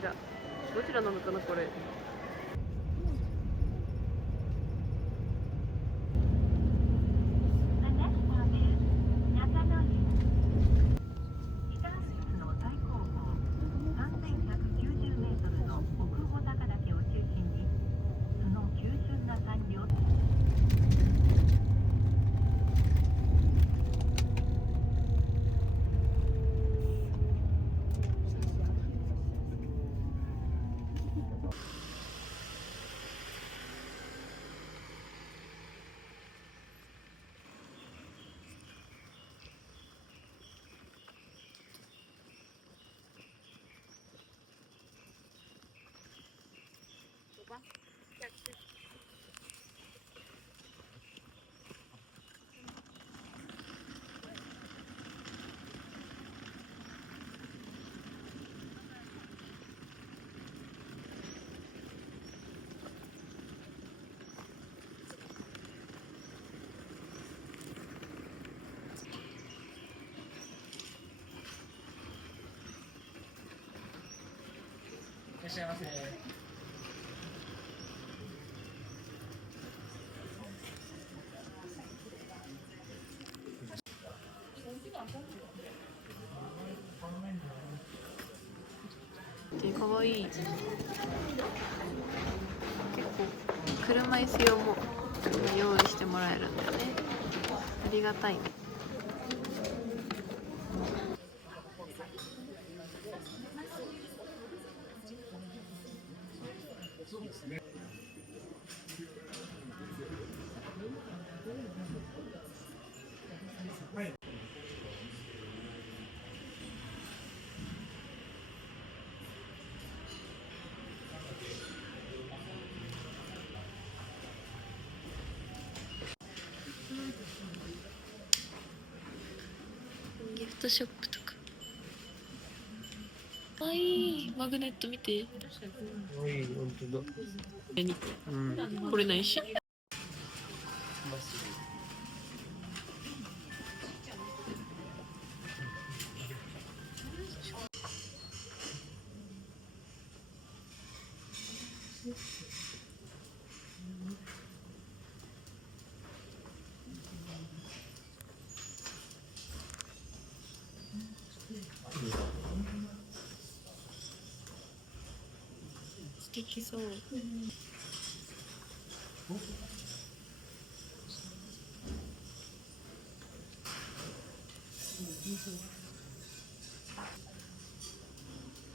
ゴジラなのかなこれ。いらっしゃいませ。かわいい。結構車椅子用も用意してもらえるんだよね。ありがたいね。そうですね。はい。ギフトショップとか。かわいい。マグネット見て。かわいい、本当だ。何？うん。これないし。素敵そう。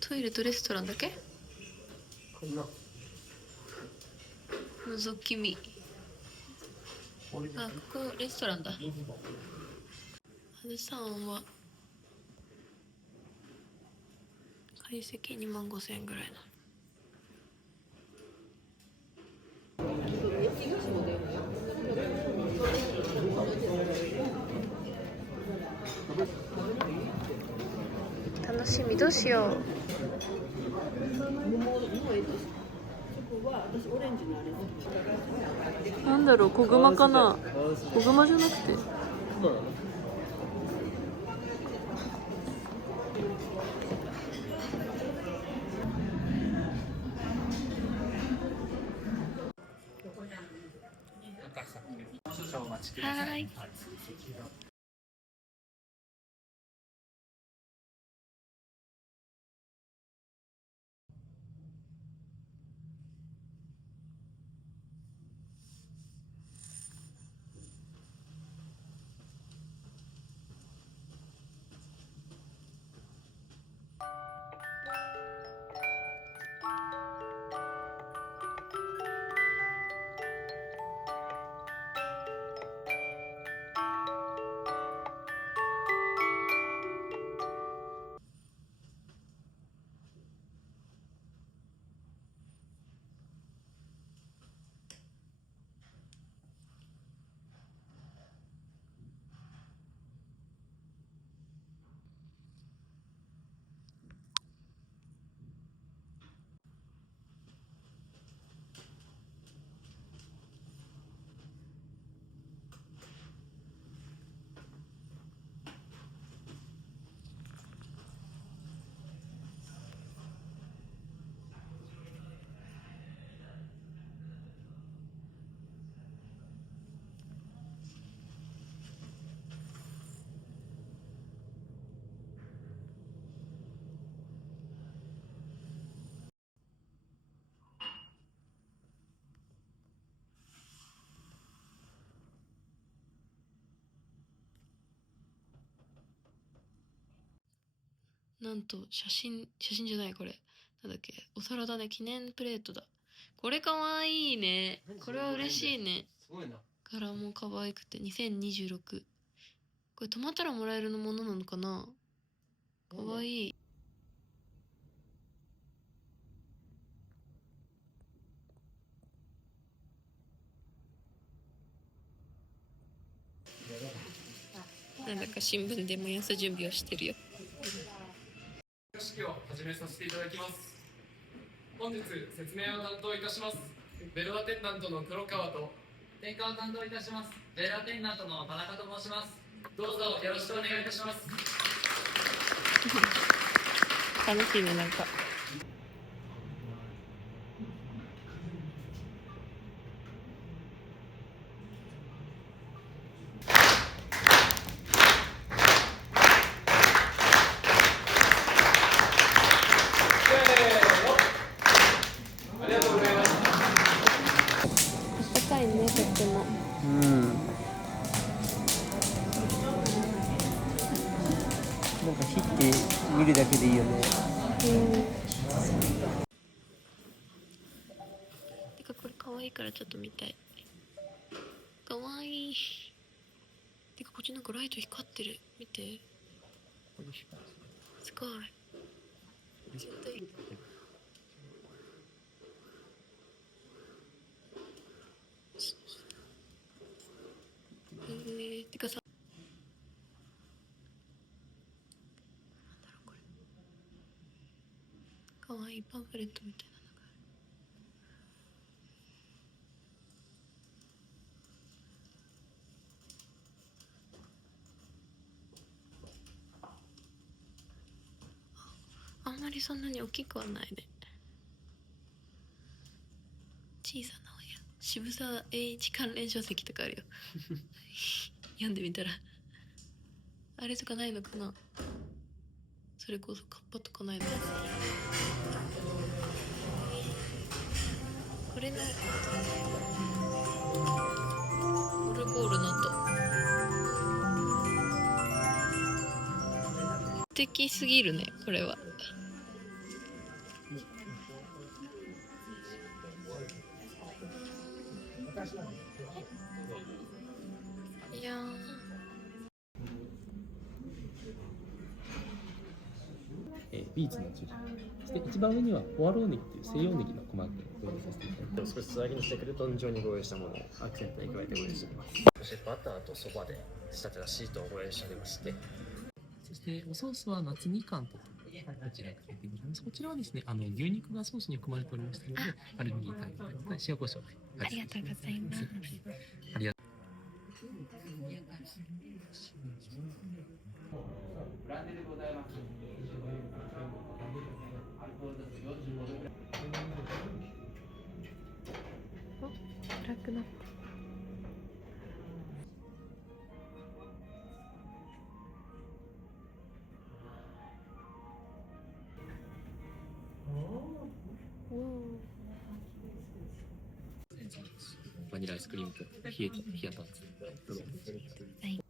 トイレとレストランだけ？こんな。覗き見。あ、ここレストランだ。はずさんは解析25,000円ぐらいな。楽しみ。どうしよう。なんだろう、小熊かな。小熊じゃなくてはい。なんと写真じゃない、これなんだっけ、お皿だね、記念プレートだ。これかわいいね。これは嬉しいね。すごいな。柄も可愛くて2026、これ泊まったらもらえるものなのかな。かわいい。なんだか新聞で燃やす準備をしてるよ。式を始めさせていただきます。本日説明を担当いたしますベルアテンダントの黒川と転換を担当いたしますベルアテンダントの田中と申します。どうぞよろしくお願いいたします。楽しいね、なんか。ありがとうございます。あったかいね、とっても。うん。なんか火って見るだけでいいよね。てかこれ可愛いからちょっと見たい。可愛い。てかこっちなんかライト光ってる。見て。すごい。絶対。てかさ。なんだろうこれ。可愛いパンフレットみたいなのがある。あんまりそんなに大きくはないね。小さなお部屋、渋沢栄一関連書籍とかあるよ。読んでみたらあれとかないのかな。それこそカッパとかないのかな。これなオルゴールの音素敵すぎるね、これは。いやビーツの中心、そして一番上にはポワローネギという西洋ネギの細かいご用意させていただきます。少し素揚げにしてクルトン状にご用意したものをアクセントに加えてご用意しております。そしてバターとそばで仕立てたシートをご用意しておりまして、そしておソースは夏みかんとこちらにかけてございます。こちらはですね、牛肉がソースに含まれておりましたので、アルミに炊いていただいて塩コショウで。ありがとうございます。ありがとう。暗くなった。バニラアイスクリームと冷えたやつ。どうぞ。はい。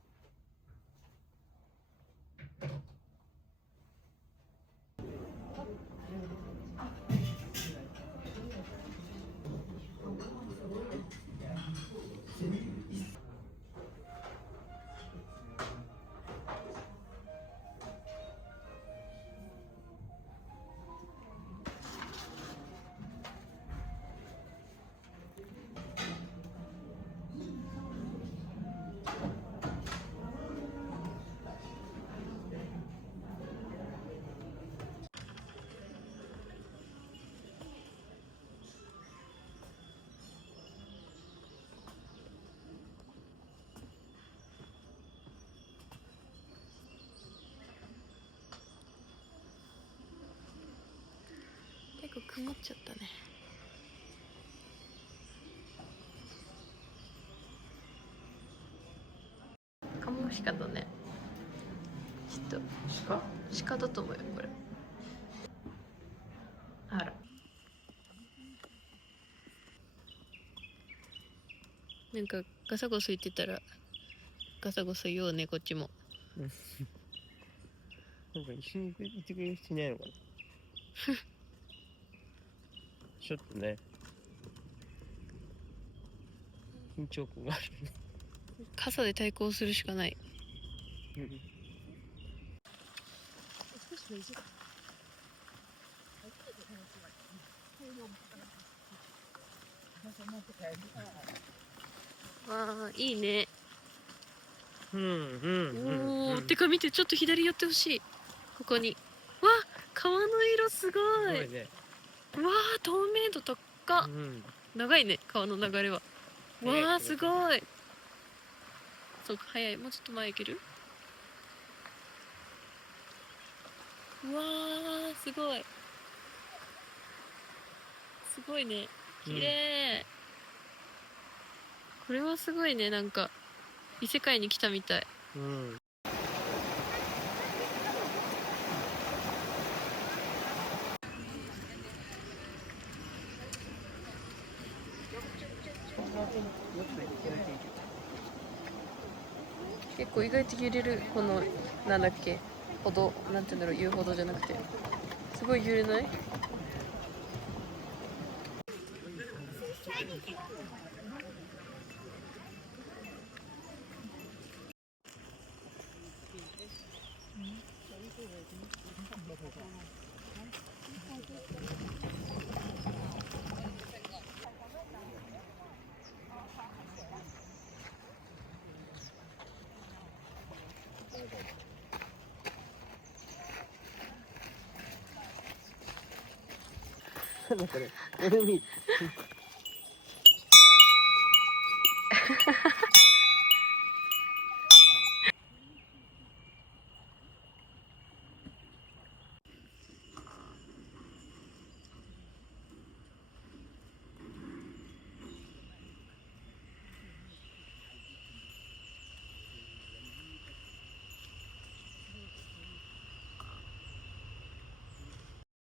結構曇っちゃったね。カモシカだね。ちょっと鹿だと思うよこれ。あら。なんかガサゴソ言ってたらガサゴソ言おうね、こっちも。なんか一緒に行ってくれる人いないのかなちょっとね緊張感があるね。傘で対抗するしかない。わあいいね。おお、てか見て、ちょっと左寄ってほしい。ここに。わあ、川の色すごい。ね。わあ、透明度高っ。長いね、川の流れは。わあ、すごい。そうか、早い。もうちょっと前行ける？うわあ、すごい。すごいね。綺麗。これはすごいね、なんか異世界に来たみたい。結構意外と揺れる、このなんだっけ、歩道、なんて言うんだろう、遊歩道じゃなくて、すごい揺れない？なんかね、俺見